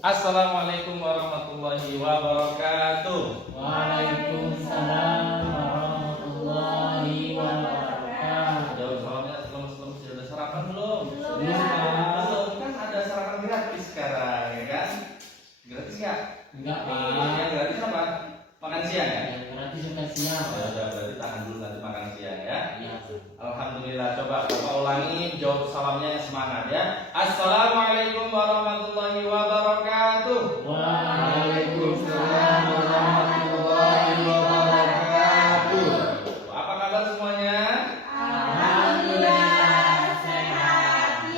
Assalamualaikum warahmatullahi wabarakatuh. Waalaikumsalam warahmatullahi wabarakatuh. Jawab salamnya sebelum sudah sarapan belum? Belum. Belum. Kan ada sarapan gratis sekarang, ya kan? Gratis nggak? Enggak, Pak. Yang gratis apa? Makan siang ya? Yang gratis sudah siap. Ya udah, berarti tahan dulu nanti makan siang ya. Iya. Alhamdulillah, coba Bapak ulangi jawab salamnya yang semangat ya. Assalamualaikum warahmatullahi wabarakatuh. Waalaikumsalam warahmatullahi wabarakatuh. Apa kabar semuanya? Alhamdulillah sehat.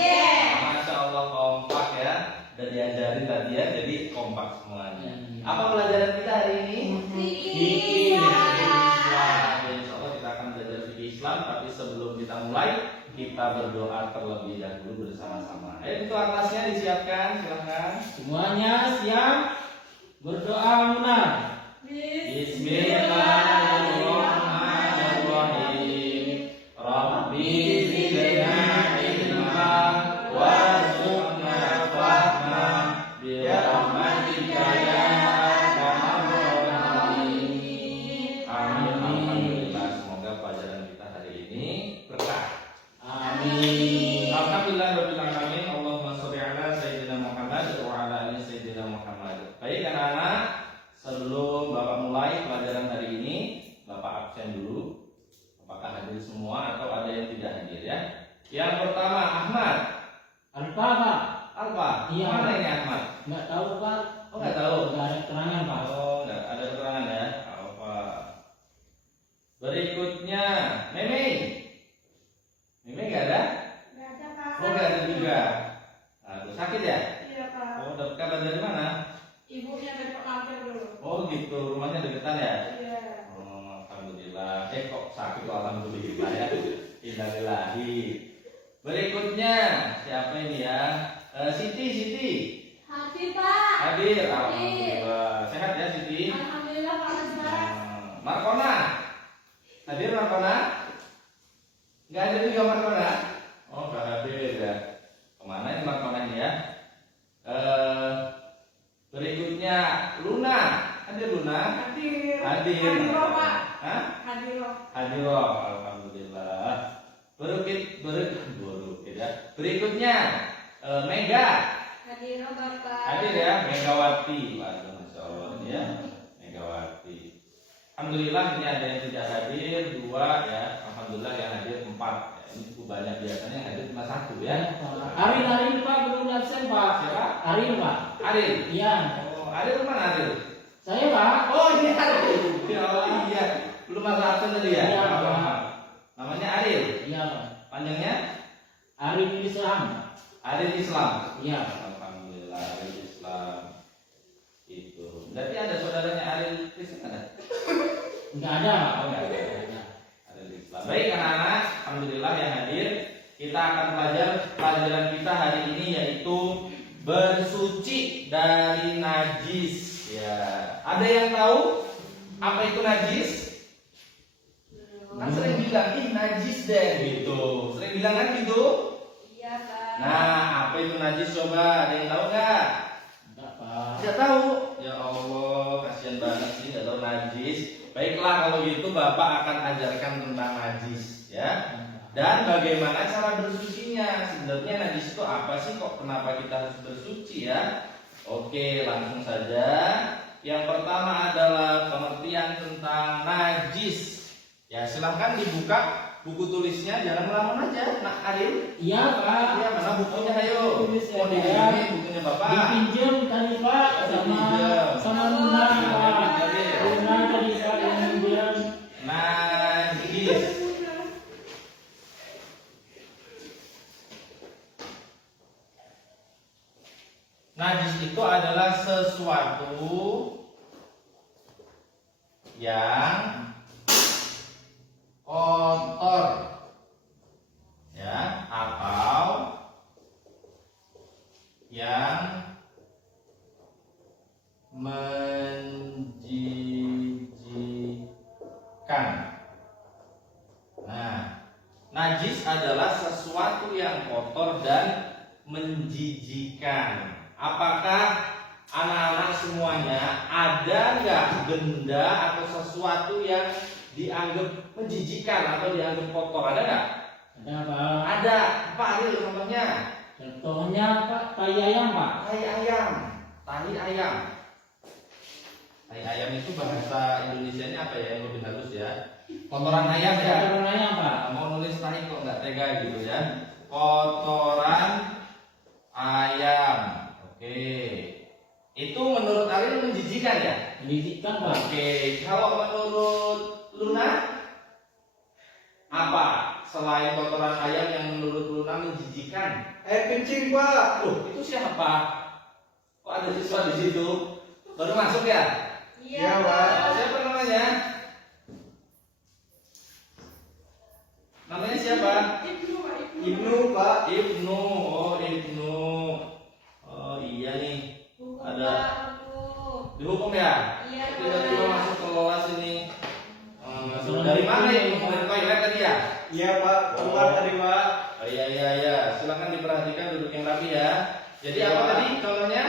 Masya Allah kompak ya. Udah diajarin tadi ya, jadi kompak semuanya. Apa pelajaran kita hari ini? Fikih Islam. Insya Allah kita akan belajar fikih Islam, tapi sebelum kita mulai, kita berdoa terlebih dahulu bersama-sama. Ayo itu atlasnya disiapkan, silahkan. Semuanya siap? Berdoa mulai. Bismillahirrahmanirrahim. Rabbi zidna ilma warzuqna fahma birahmatika ya arhamar rahimin. Amin. Alhamdulillah, semoga pelajaran kita hari ini berkah. Amin. Alhamdulillahirabbil alamin. Allahumma sholli ala sayyidina Muhammad wa ala ali sayyidina Muhammad. Baik anak-anak, sebelum Bapak mulai pelajaran hari ini, Bapak absen dulu. Apakah hadir semua atau ada yang tidak hadir ya? Yang pertama Ahmad. Alfa, Pak. Alfa. Iya. Mana ini Ahmad? Enggak tahu, Pak. Oh, nggak tahu. Enggak ada keterangan, Pak. Oh, nggak ada keterangan ya. Alfa. Berikutnya Meme. Meme nggak ada? Oh, nggak ada juga. Aduh, sakit ya? Iya, Pak. Oh, dapat kabar dari mana? Ibunya dari Pak Mampir dulu. Oh gitu, rumahnya deketan ya? Iya. Oh, alhamdulillah. Kok sakit kok alhamdulillah ya? Innalillahi. Berikutnya siapa ini ya? Siti. Hati, Pak. Hadir. Alhamdulillah. Sehat ya Siti? Alhamdulillah, Pak Ustaz. Markona. Hadir Markona? Nggak ada juga Markona? Oh, nggak hadir ya. Kemana ini Markona ini ya? Berikutnya Luna. Hadir Luna? Hadir. Hadir. Hadiro, Pak. Hah? Hadiro. Hadir, alhamdulillah. Berikutnya Mega. Hadiro, Bapak. Hadir ya, Megawati. Waduh, masya Allah ini ya, Megawati. Alhamdulillah ini ada yang tidak hadir 2 ya. Alhamdulillah yang hadir 4. Ya, ini cukup banyak, biasanya yang hadir cuma 1 ya. Aril Pak, belum absen Pak. Siapa? Aril Pak. Aril. Iya. Oh, Aril mana Aril? Saya Pak. Oh ini Aril. Oh iya, belum masuk absen tadi ya. Iya, Pak. Namanya Aril. Iya Pak. Panjangnya? Aril Islam. Aril Islam. Iya. Alhamdulillah Aril Islam itu. Berarti ada saudaranya Aril Kristen ada? Enggak ada Pak. Oh, enggak ada. Aril Islam. Baik anak-anak, alhamdulillah yang hadir. Kita akan belajar pelajaran kita hari ini yaitu bersuci dari najis. Ya, ada yang tahu apa itu najis? Kan sering bilang ih najis deh gitu. Sering bilang kan gitu? Iya, Pak. Nah, apa itu najis coba? Ada yang tahu nggak? Enggak Pak. Tidak tahu. Ya Allah, kasihan banget sih tidak tahu najis. Baiklah kalau gitu Bapak akan ajarkan tentang najis ya. Dan bagaimana cara bersucinya? Sebenarnya najis itu apa sih? Kok kenapa kita harus bersuci ya? Oke, langsung saja. Yang pertama adalah pengertian tentang najis. Ya, silahkan dibuka buku tulisnya, jangan melamun aja. Nak Aril? Iya Pak. Ya, mana bukunya? Ayo. Tulis Mau ya, dipinjam bukunya Bapak? Dipinjam tadi Pak sama Luna Pak. Luna tadi Pak yang pinjam. Najis. Najis itu adalah sesuatu yang kotor ya, atau yang menjijikan. Nah, najis adalah sesuatu yang kotor dan menjijikan. Apakah anak-anak semuanya, ada nggak benda atau sesuatu yang dianggap menjijikan atau dianggap kotor? Ada nggak? Ada Pak. Ada. Pak Aril contohnya? Contohnya Pak, tai ayam Pak. Tai ayam. Tai ayam. Tai ayam itu bahasa Indonesianya apa ya yang lebih halus ya? Kotoran ayam ya. Kotoran ayam Pak. Mau nulis tai kok nggak tega gitu ya? Kotoran ayam. Oke. Itu menurut Aril menjijikan ya? Menjijikan Pak. Oke. Kalau menurut Luna apa? Selain kotoran ayam yang menurut Luna menjijikan? Air kencing, Pak. Loh, itu siapa? Kok ada siswa di situ? Baru masuk ya? Iya, Pak. Siapa namanya? Namanya siapa? Ibnu, Pak. Ibnu. Oh, Ibnu. Oh, iya nih. Ada dihukum ya? Iya, Tiba-tiba Pak. masuk ke kelas ini. Dari mana Ibnu? Dari toilet tadi ya? Iya, Pak. Keluar tadi, Pak. Oh, iya. Silakan diperhatikan duduk yang rapi ya. Jadi Iya, apa Pak. tadi contohnya?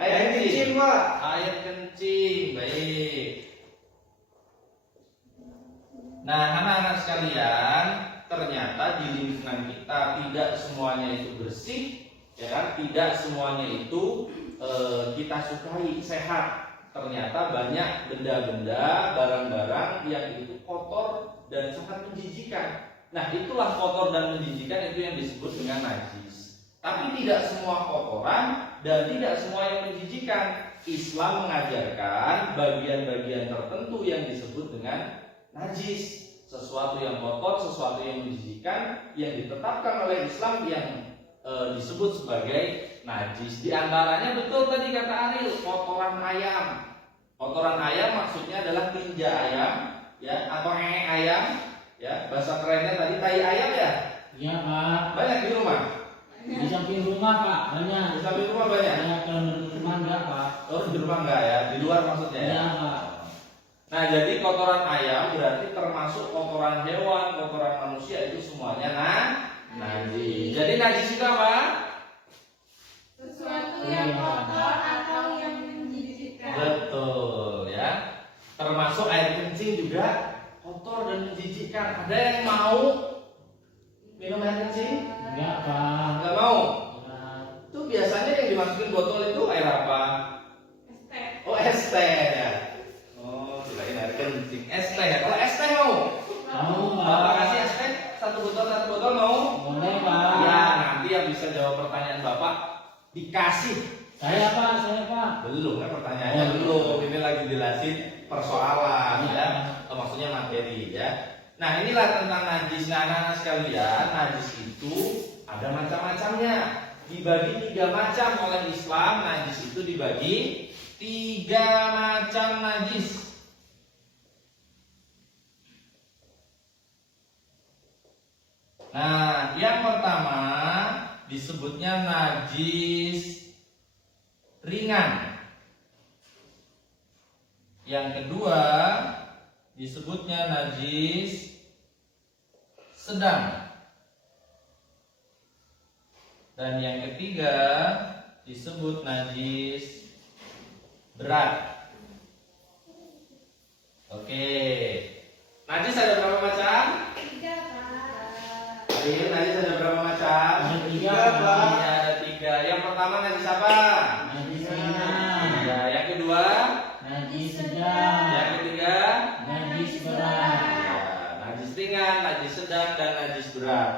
Air kencing, Pak. Air kencing. Baik. Nah, anak-anak sekalian, ternyata di lingkungan kita tidak semuanya itu bersih, ya kan? Tidak semuanya itu kita sukai sehat. Ternyata banyak benda-benda, barang-barang yang itu kotor dan sangat menjijikan. Nah, itulah kotor dan menjijikan itu yang disebut dengan najis. Tapi tidak semua kotoran dan tidak semua yang menjijikan. Islam mengajarkan bagian-bagian tertentu yang disebut dengan najis. Sesuatu yang kotor, sesuatu yang menjijikan yang ditetapkan oleh Islam yang disebut sebagai najis. Di antaranya betul tadi kata Aril, kotoran ayam. Kotoran ayam maksudnya adalah tinja ayam, ya, atau ayam, ya. Bahasa kerennya tadi tai ayam ya. Iya Pak. Banyak di rumah. Di samping rumah Pak, banyak. Di samping rumah banyak. Banyak, kalau di rumah enggak Pak. Oh, di rumah enggak ya? Di luar maksudnya ya. Iya Pak. Nah, jadi kotoran ayam berarti termasuk kotoran hewan, kotoran manusia itu semuanya najis. Jadi najis itu apa? Sesuatu yang kotor atau yang menjijikan. Betul ya. Termasuk air kencing juga kotor dan menjijikkan. Ada yang mau minum air kencing? Enggak Pak. Enggak mau. Enggak. Itu biasanya yang dimasukin botol itu air apa? Oh, es teh ya. Oh, kirain air kencing. Es teh ya. Kalau es teh mau? Mau Bapak Pak. kasih es teh satu botol mau? Boleh Pak. Ya, nanti yang bisa jawab pertanyaan Bapak dikasih. Saya Pak. Belum kan pertanyaannya belum. Ini lagi jelasin persoalan ya. Maksudnya materi ya. Nah, inilah tentang najis. Nah, anak-anak sekalian, najis itu ada macam-macamnya. Dibagi 3 macam oleh Islam. Najis itu dibagi 3 macam najis. Nah, yang pertama disebutnya najis ringan. Yang kedua disebutnya najis sedang. Dan yang ketiga disebut najis berat. Oke. Najis ada berapa macam? 3, Pak. Hari najis ada berapa macam? Ada 3 Tiga, Pak. Pak. Iya, ada 3. Yang pertama najis apa? Najis ringan. Ya, yang kedua, Najis sedang. yang ketiga, Najis berat. ya, najis ringan, najis sedang, dan najis berat.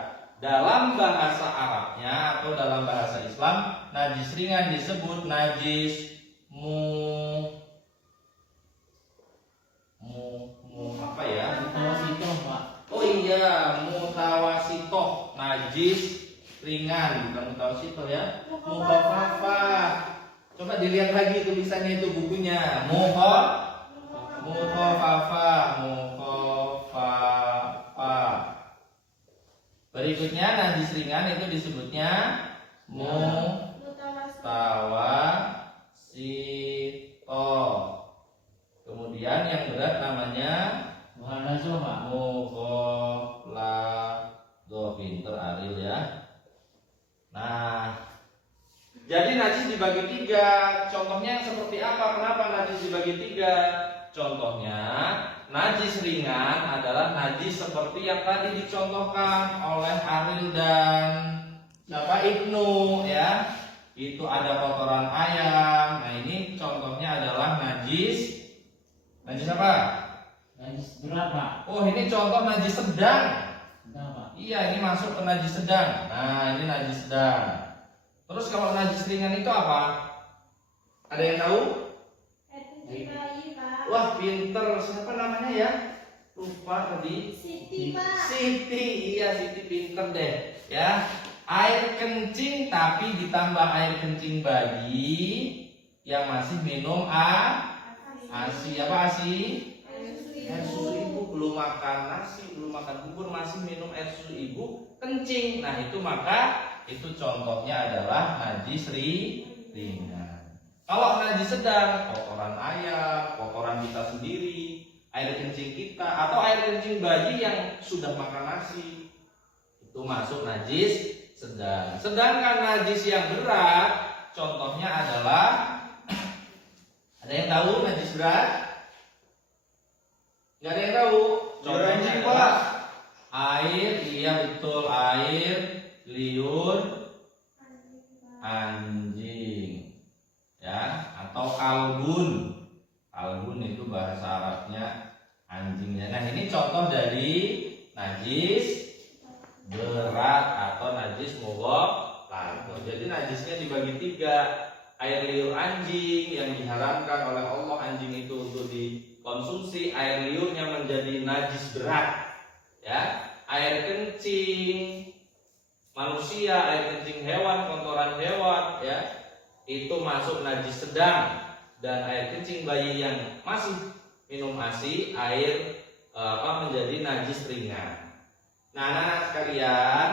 Dalam bahasa Arabnya atau dalam bahasa Islam, najis ringan disebut najis apa ya? Mutawasitoh Pak. Oh iya, mutawasitoh, najis ringan, bukan mutawasitoh ya. Mukhafafah. Coba dilihat lagi tulisannya itu bukunya. Mukhafafah. Berikutnya najis ringan itu disebutnya mutawasitoh. Kemudian yang berat namanya Muhalazoh Pak. mughalladoh. Pinter Aril ya. Nah, Jadi najis dibagi tiga. Contohnya seperti apa? Kenapa najis dibagi tiga? Contohnya najis ringan adalah najis seperti yang tadi dicontohkan oleh Aril dan Ibnu ya. Itu ada kotoran ayam. Nah ini contohnya adalah najis apa? Najis berat, Pak. Oh ini contoh najis sedang. Enggak, Pak. Iya, ini masuk ke najis sedang. Nah, ini najis sedang. Terus kalau najis ringan itu apa? Ada yang tahu? Bayi, Pak. Wah, pinter. Siapa namanya ya? Lupa tadi. Siti, Pak. Siti. Iya, Siti pinter deh. Ya. Air kencing tapi ditambah air kencing bayi yang masih minum ASI. Apa ASI? Air susu ibu, belum makan nasi, belum makan bubur, masih minum air susu ibu, kencing. Nah itu maka itu contohnya adalah najis ringan. Kalau najis sedang, kotoran ayam, kotoran kita sendiri, air kencing kita, atau air kencing bayi yang sudah makan nasi, itu masuk najis sedang. Sedangkan najis yang berat, contohnya adalah ada yang tahu najis berat? Gak ada yang tahu. Contohnya adalah air, iya betul, air liur anjing, ya, atau kalbun. Kalbun itu bahasa Arabnya anjingnya. Nah ini contoh dari najis berat atau najis mughalladh. Jadi najisnya dibagi tiga. Air liur anjing yang diharamkan oleh Allah anjing itu untuk dikonsumsi, air liurnya menjadi najis berat. Ya, air kencing manusia, air kencing hewan, kotoran hewan, ya, itu masuk najis sedang. Dan air kencing bayi yang masih minum ASI, air menjadi najis ringan. Nah, anak-anak sekalian,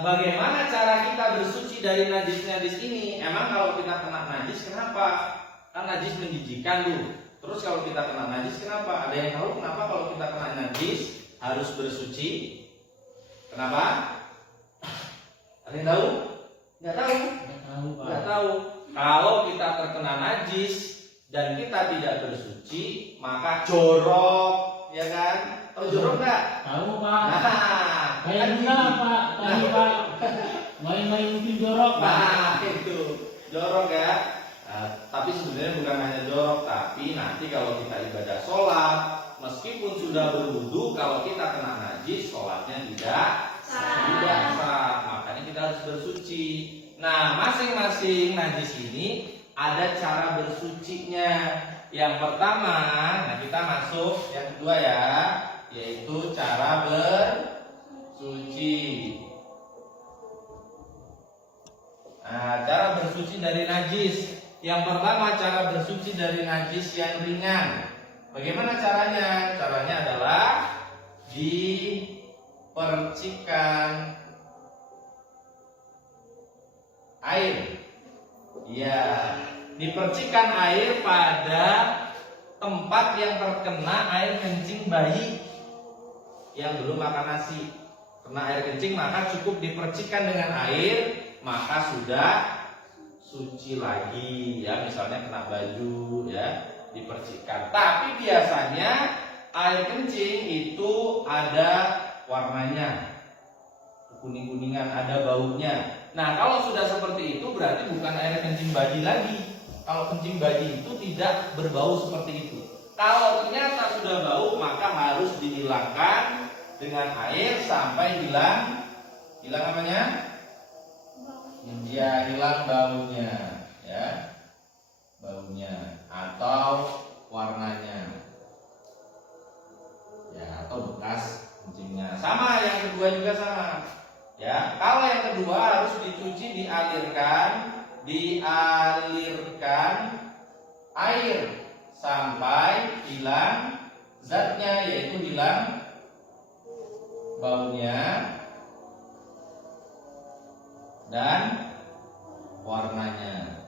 bagaimana cara kita bersuci dari najis-najis ini? Emang kalau kita kena najis kenapa? Kan najis menjijikan tuh. Terus kalau kita kena najis kenapa? Ada yang tahu kenapa kalau kita kena najis harus bersuci? Kenapa? Ada yang tahu? Nggak tahu? Enggak tahu, Pak. Nggak tahu. Kalau kita terkena najis dan kita tidak bersuci, maka jorok, ya kan? Tahu jorok nggak? Tahu, Pak. Nah, Kayak enggak, Pak. Tadi, Pak. Main-main mungkin jorok, Pak. nah itu jorok ya. Nah, tapi sebenarnya bukan hanya jorok, tapi nanti kalau kita ibadah sholat, meskipun sudah berwudu, kalau kita kena najis, sholatnya tidak sah. Makanya kita harus bersuci. Nah, masing-masing najis ini ada cara bersucinya. Yang pertama, nah kita masuk yang kedua ya, yaitu cara bersuci. Nah, cara bersuci dari najis. Yang pertama, cara bersuci dari najis yang ringan. Bagaimana caranya? Caranya adalah dipercikkan air. Ya, dipercikkan air pada tempat yang terkena air kencing bayi yang belum makan nasi. Kena air kencing maka cukup dipercikkan dengan air, maka sudah suci lagi. Ya, misalnya kena baju ya, dipercikkan. Tapi biasanya air kencing itu ada warnanya, kuning-kuningan, ada baunya. Nah, kalau sudah seperti itu berarti bukan air kencing bayi lagi. Kalau kencing bayi itu tidak berbau seperti itu. Kalau ternyata sudah bau, maka harus dihilangkan dengan air sampai hilang namanya? Ya, hilang baunya, ya. Baunya atau warnanya. Ya, atau bekas kencingnya. Sama yang kedua juga sama. Ya, kalau yang kedua harus dicuci, dialirkan air sampai hilang zatnya, yaitu hilang baunya dan warnanya,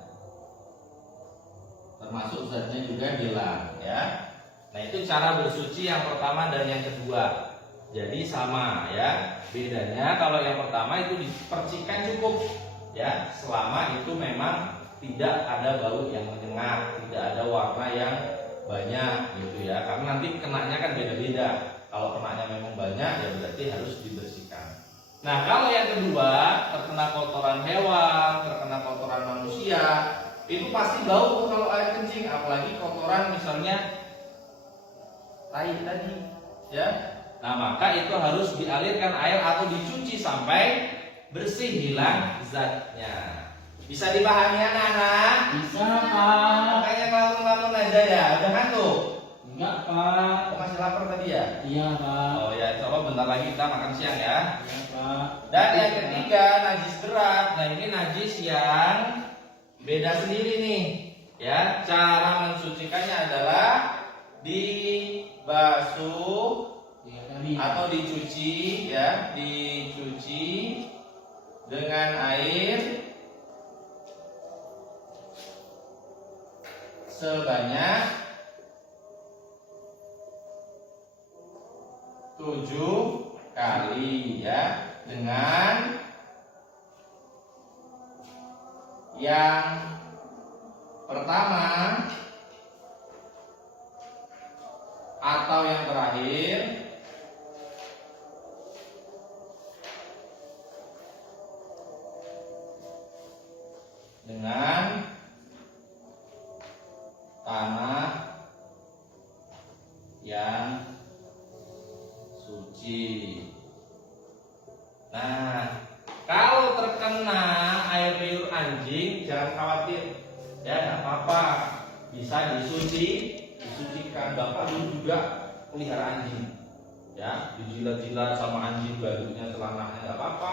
termasuk zatnya juga hilang ya. Nah, itu cara bersuci yang pertama dan yang kedua. Jadi sama ya. Bedanya kalau yang pertama itu dipercikan cukup ya, selama itu memang tidak ada bau yang menyengat, tidak ada warna yang banyak gitu ya. Karena nanti kenanya kan beda-beda. Kalau kenanya memang banyak ya berarti harus dibersihkan. Nah, kalau yang kedua terkena kotoran hewan, terkena kotoran manusia, itu pasti bau kalau air kencing, apalagi kotoran misalnya tai tadi ya. Nah, maka itu harus dialirkan air atau dicuci sampai bersih, hilang zatnya. Bisa dipahami anak-anak? Bisa Pak. Makanya ngelamun-ngelamun aja ya, udah ngantuk? Enggak Pak. Oh, masih lapar tadi ya? Iya Pak. Oh ya, coba bentar lagi kita makan siang ya. Iya Pak. Dan yang ketiga, najis berat. Nah, ini najis yang beda sendiri nih. Ya, cara mensucikannya adalah dibasuh Iya tadi. atau dicuci ya, dicuci dengan air sebanyak 7 kali ya, dengan yang pertama atau yang terakhir dengan tanah yang suci. Nah, kalau terkena air liur anjing jangan khawatir, ya nggak apa-apa, bisa disucikan. Bapak dulu juga pelihara anjing, ya dijilat-jilat sama anjing bajunya, celananya nggak apa-apa,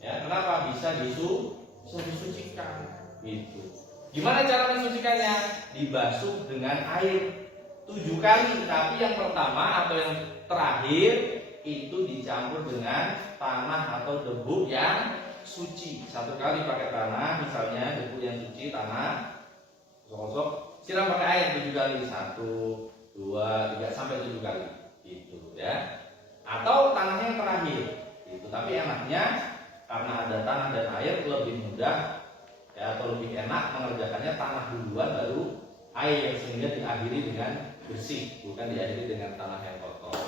ya kenapa? Bisa disucikan, gitu. Gimana cara mensucikannya? Dibasuh dengan air 7 kali, tapi yang pertama atau yang terakhir itu dicampur dengan tanah atau debu yang suci. 1 kali pakai tanah, misalnya debu yang suci, tanah, gosok, siram pakai air 7 kali, 1, 2, 3 sampai 7 kali, gitu ya. Atau tanahnya yang terakhir, gitu. Tapi enaknya karena ada tanah dan air lebih mudah. Ya, atau lebih enak mengerjakannya tanah duluan baru air, sehingga diakhiri dengan bersih, bukan diakhiri dengan tanah yang kotor.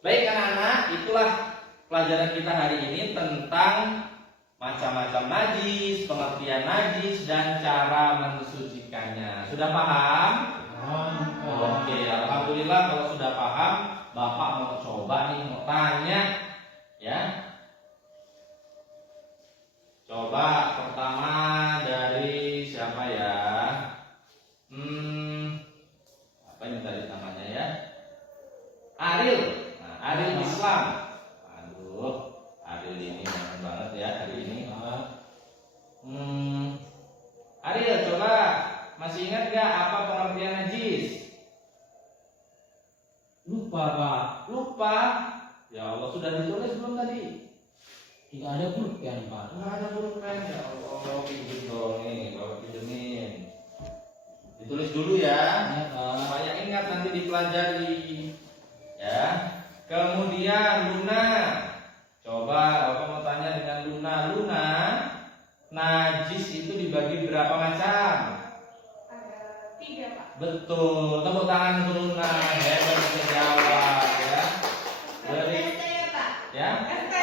Baik anak-anak, itulah pelajaran kita hari ini tentang macam-macam najis, pengertian najis, dan cara mensucikannya. Sudah paham? Oke, alhamdulillah kalau sudah paham. Bapak mau coba nih, mau tanya ya. Coba pertama dari siapa ya? Apa ini tadi namanya ya? Ariel. Nah, Ariel Islam. Aduh, Ariel ini banyak banget ya hari ini. Ariel, coba masih ingat gak apa pengertian najis? Lupa Pak. Lupa? Ya Allah, sudah ditulis belum tadi? Tidak ada pulpen Pak. Nggak ada pulpen, ya Allah, pinjem dong nih, bapak pinjemin. Ditulis dulu ya, Iya Pak. supaya ingat nanti dipelajari. Ya. Kemudian Luna, coba bapak mau tanya dengan Luna. Luna, najis itu dibagi berapa macam? Ada 3 Pak. Betul, tepuk tangan untuk Luna, hebat bisa jawab ya. Dari ST ya Pak. ya. ST.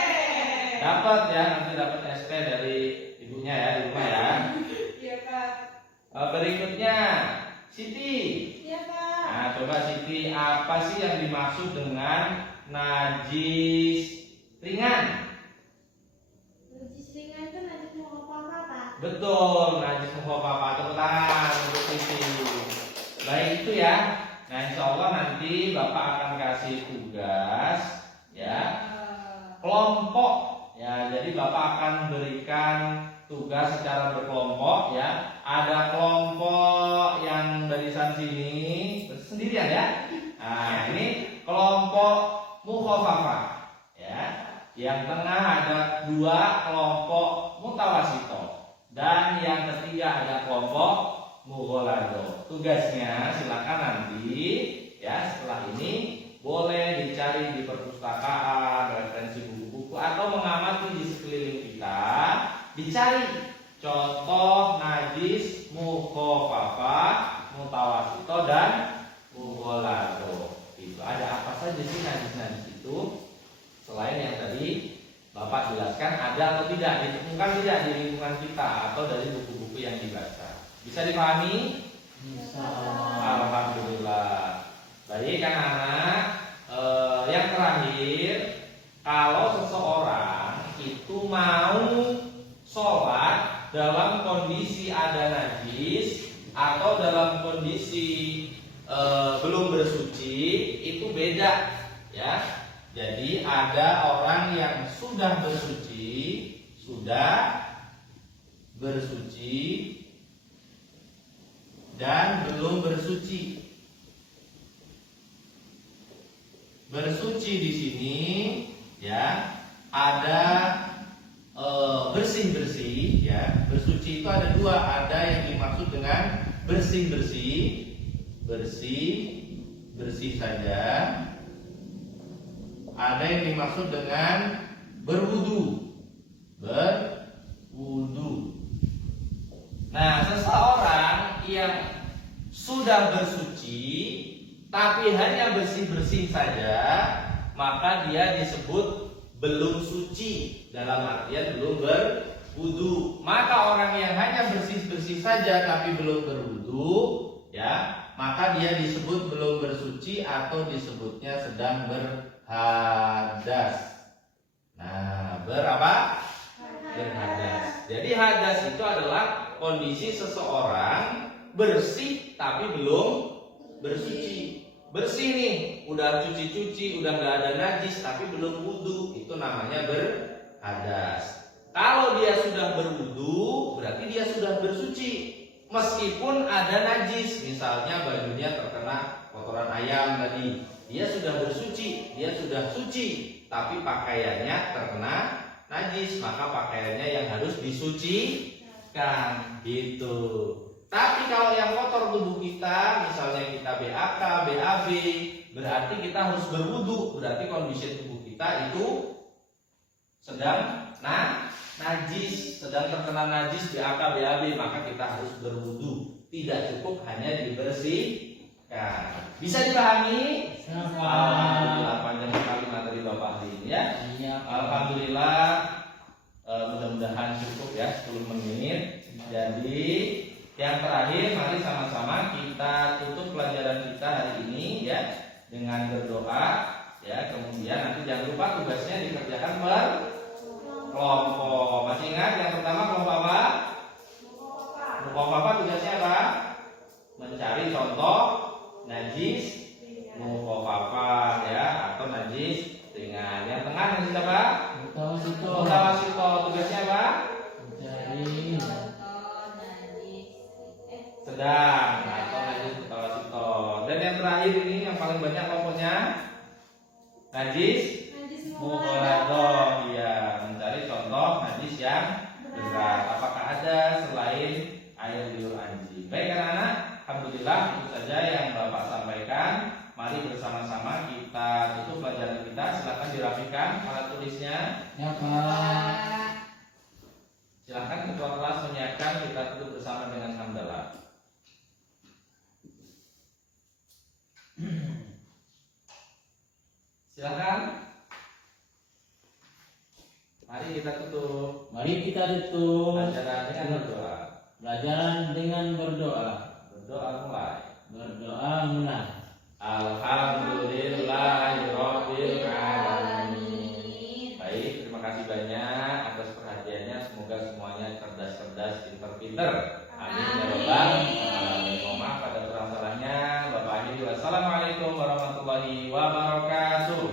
Dapat ya, nanti dapat ST dari ibunya ya, di rumah ya. Iya Pak. Berikutnya Siti. Iya Pak. Nah, coba Siti, apa sih yang dimaksud dengan najis ringan? Najis ringan itu najis mau apa Pak? Betul, najis mukhafafah. Tepuk tangan untuk Siti. Baik itu ya. Nah, insya Allah nanti Bapak akan kasih tugas ya, kelompok. Ya, jadi Bapak akan berikan tugas secara berkelompok ya. Ada kelompok yang barisan sini sendirian ya. Nah, ini kelompok mukhafafah ya. Yang tengah ada 2 kelompok mutawasito dan yang ketiga ada kelompok mughalladho. Tugasnya silakan nanti ya setelah ini boleh dicari di perpustakaan, referensi buku-buku, atau mengamati di sekeliling kita, dicari contoh najis, mukhafafah, mutawasito, dan mughaladzah. Itu ada apa saja sih najis-najis itu? Selain yang tadi Bapak jelaskan, ada atau tidak, ditemukan tidak di lingkungan kita atau dari buku-buku yang dibaca. Bisa dipahami? Bisa. Alhamdulillah. Baik anak-anak. Yang terakhir, kalau seseorang itu mau sholat dalam kondisi ada najis atau dalam kondisi belum bersuci, itu beda, ya. Jadi ada orang yang sudah bersuci dan belum bersuci. Bersuci di sini, ya, ada bersih-bersih, ya. Bersuci itu ada dua, ada yang dimaksud dengan bersih saja. Ada yang dimaksud dengan berwudu. Nah, seseorang yang sudah bersuci tapi hanya bersih-bersih saja, maka dia disebut belum suci, dalam artian belum berwudu. Maka orang yang hanya bersih-bersih saja tapi belum berwudu, ya, maka dia disebut belum bersuci atau disebutnya sedang berhadas. Nah, berapa? Berhadas. Jadi hadas itu adalah kondisi seseorang bersih tapi belum bersuci. Bersih nih, udah cuci-cuci, udah nggak ada najis tapi belum wudu, itu namanya berhadas. Kalau dia sudah berwudu, berarti dia sudah bersuci. Meskipun ada najis, misalnya bajunya terkena kotoran ayam tadi, dia sudah bersuci, dia sudah suci, tapi pakaiannya terkena najis, maka pakaiannya yang harus disucikan, gitu. Tapi kalau yang kotor tubuh kita, misalnya kita BAK, BAB, berarti kita harus berwudu, berarti kondisi tubuh kita itu sedang najis, sedang terkena najis BAK, BAB, maka kita harus berwudu. Tidak cukup hanya dibersihkan. Bisa dipahami? Alhamdulillah, panjang sekali materi Bapak hari ini, ya. Alhamdulillah, mudah-mudahan cukup ya 10 menit. Jadi yang terakhir, mari sama-sama kita tutup pelajaran kita hari ini, ya, dengan berdoa, ya. Kemudian nanti jangan lupa tugasnya dikerjakan berkelompok. Masih ingat yang pertama kelompok apa? Kelompok apa tugasnya apa? Mencari contoh najis mukhafafah, ya, atau najis ringan. Yang tengah najis apa? Mutawasito. Tugasnya apa? Mencari sedang atau najis mutawasito. Dan yang terakhir ini yang paling banyak kelompoknya najis mughaladzah. Iya, mencari contoh najis yang berat. Apakah ada selain air liur anjing? Baik anak-anak, alhamdulillah itu saja yang Bapak sampaikan. Mari bersama-sama kita tutup pelajaran kita. Silakan dirapikan alat tulisnya. Ya Pak. Silakan ketua kelas menyiapkan, kita tutup bersama dengan hamdalah. Silakan. Mari kita tutup. Pelajaran dengan berdoa. Berdoa mulai. Alhamdulillahirabbil alamin. Baik, terima kasih banyak atas perhatiannya. Semoga semuanya cerdas-cerdas, pinter-pinter. Amin ya rabbal alamin. Mohon maaf pada kurang salahnya. Bapak akhiri. Wassalamualaikum warahmatullahi wabarakatuh.